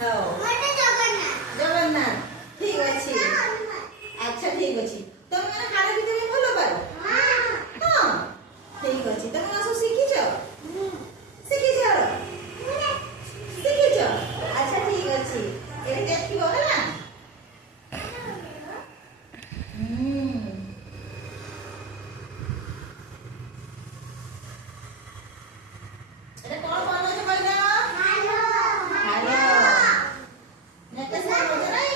ହଉ ଜଗନ୍ନାଥ ଠିକ ଅଛି। ଆଚ୍ଛା ଠିକ ଅଛି। ତମେ ମାନେ ହାର ପିନ୍ଧିବା ପାଇଁ ଭଲ ପାଅ? ହଁ ଠିକ ଅଛି। ତମେ ମାନେ ସବୁ ଶିଖିଛ? ଶିଖିଛ? ଶିଖିଛ? ଆଚ୍ଛା ଠିକ ଅଛି। ଏଠି ଦେଖିବ ହେଲା। এটা কোন বর্ণ আছে কইলা? হ্যালো হ্যালো নেক্সট বর্ণ নাই?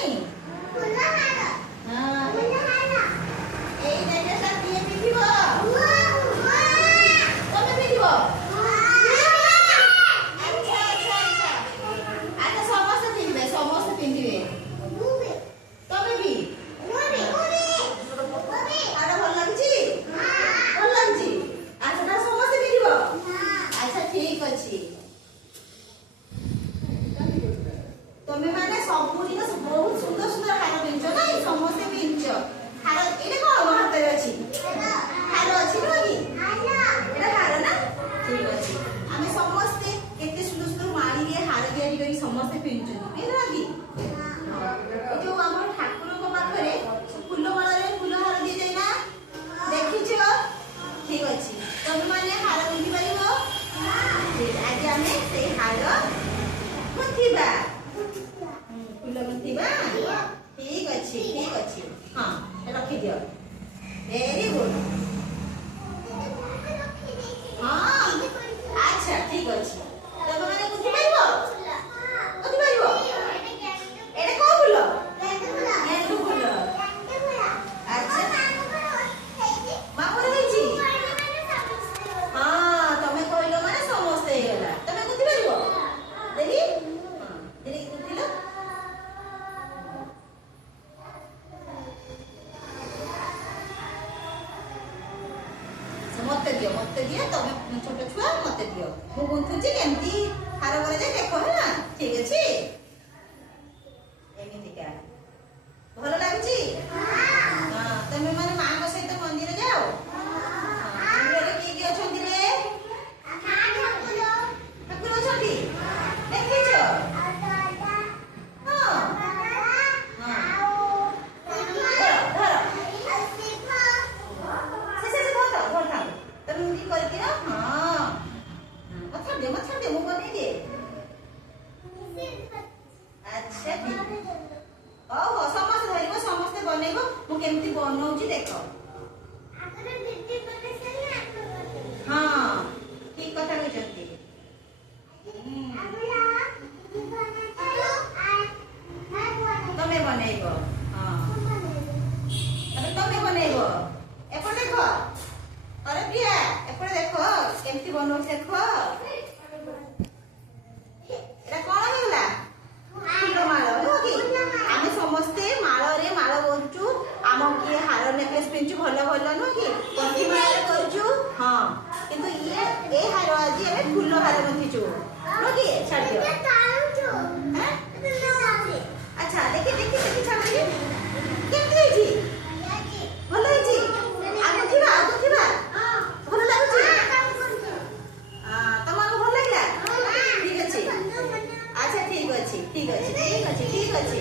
ফুল হালো। হ্যাঁ ফুল হালো। এই দেখে সব দিয়ে পিটিব। কবে পিটিব? আচ্ছা আচ্ছা আচ্ছা। আচ্ছা সমস্ত পিন্ধিবে। তবে বি আরে ভাল লাগছি? ভাল লাগছি। আচ্ছা না সমস্ত পিন্ধিব? আচ্ছা ঠিক ଅଛି। তুমি মানে ସବୁଦିନ ବହୁତ ସୁନ୍ଦର ସୁନ୍ଦର ହାର ପିନ୍ଧୁଛ ନାଇଁ? ସମସ୍ତେ ପିନ୍ଧୁଛ ହାର। ଏଇଟା କଣ ହାତରେ ଅଛି? ହାର ଅଛି ନୁହଁ କି? ଏଇଟା ହାର ନା? ଠିକ ଅଛି। ଆମେ ସମସ୍ତେ କେତେ ସୁନ୍ଦର ସୁନ୍ଦର ମାଳିରେ ହାର ତିଆରି କରି ସମସ୍ତେ ପିନ୍ଧୁଛନ୍ତି ପିନ୍ଧୁନା କି? ଏ ଯୋଉ ଆମର ଠାକୁରଙ୍କ ପାଖରେ ଫୁଲ ମାଳରେ ଫୁଲ ହାର ଦିଆଯାଏ ନା? ଦେଖିଛ? ଠିକ ଅଛି। ତମେ ମାନେ ହାର ପିନ୍ଧି ପାରିବ? ଆଜି ଆମେ ସେଇ ହାର ଗୁନ୍ଥିବା। ଫୁଲ ଗୁନ୍ଥିବା? ଠିକ ଅଛି ଠିକ ଅଛି। ହଁ ରଖିଦିଅ। Very good. ହଁ ଆଚ୍ଛା ଠିକ ଅଛି। ତମେ ମାନେ ଗୁନ୍ଥି ପାରିବ? ଗୁନ୍ଥି ପାରିବ? ଏଇଟା କୋଉ ଫୁଲ? ଗେଣ୍ଡୁ ଫୁଲ। ଆଚ୍ଛା ମାମୁର ହେଇଛି? ହଁ ତମେ କହିଲ ମାନେ ସମସ୍ତେ ହେଇଗଲା। ତମେ ଗୁନ୍ଥି ପାରିବ? ଦେଖି ଦେଖି ଗୁନ୍ଥିଲ। ମତେ ଦିଅ ତମେ ଛୋଟ ଛୁଆ ମତେ ଦିଅ। ମୁଁ ଗୁନ୍ଥୁଛି କେମିତି ହାର କରାଯାଏ ଦେଖ ହେଲା। ଠିକ ଅଛି। ଏମିତିକା ଭଲ ଲାଗୁଛି? ହଁ ତମେ ମାନେ ମାଙ୍କ ସହିତ ମନ୍ଦିର ଯାଅ? ମନ୍ଦିରରେ କିଏ କିଏ ଅଛନ୍ତି ରେ? ଠାକୁର ଅଛନ୍ତି? ଦେଖିଛ? ହଁ ତମେ ଏମିତି କରିଦିଅ। ହଁ ମଛାଡ ଦିଅ ମୁଁ ବନେଇଦିଏ। ଆଚ୍ଛା ଠିକ। ହଉ ହଉ ସମସ୍ତେ ଧରିବ ସମସ୍ତେ ବନେଇବ। ମୁଁ କେମିତି ବନଉଛି ଦେଖ। ହଁ ଠିକ କଥା କହିଛନ୍ତି। ତମେ ବନେଇବ? ହଁ ତମେ ବନେଇବ। ଏପଟେ ଦେଖ। अरे प्रिया एपटे देखो केमती बनौछ देखो। एटा कोन हेला? फूल माळ नो कि? आमे समस्ते माळ रे माळ बोलचू। आम किए हार नेकलेस पिंचू भलो भलो नो कि? कंठी माळ करचू। हां किंतु ए हार आज एमे फूल हार बंधिचू नो कि? छाड़ दियो। हैं? अच्छा देखि देखि देखि छाड़ दे। केमती हेची? भलो हेची? आगु थिबा ଭଲ ଲାଗୁଛି? ତମକୁ ଭଲ ଲାଗିଲା? ଠିକ ଅଛି। ଆଚ୍ଛା ଠିକ ଅଛି ଠିକ ଅଛି ଠିକ ଅଛି ଠିକ ଅଛି।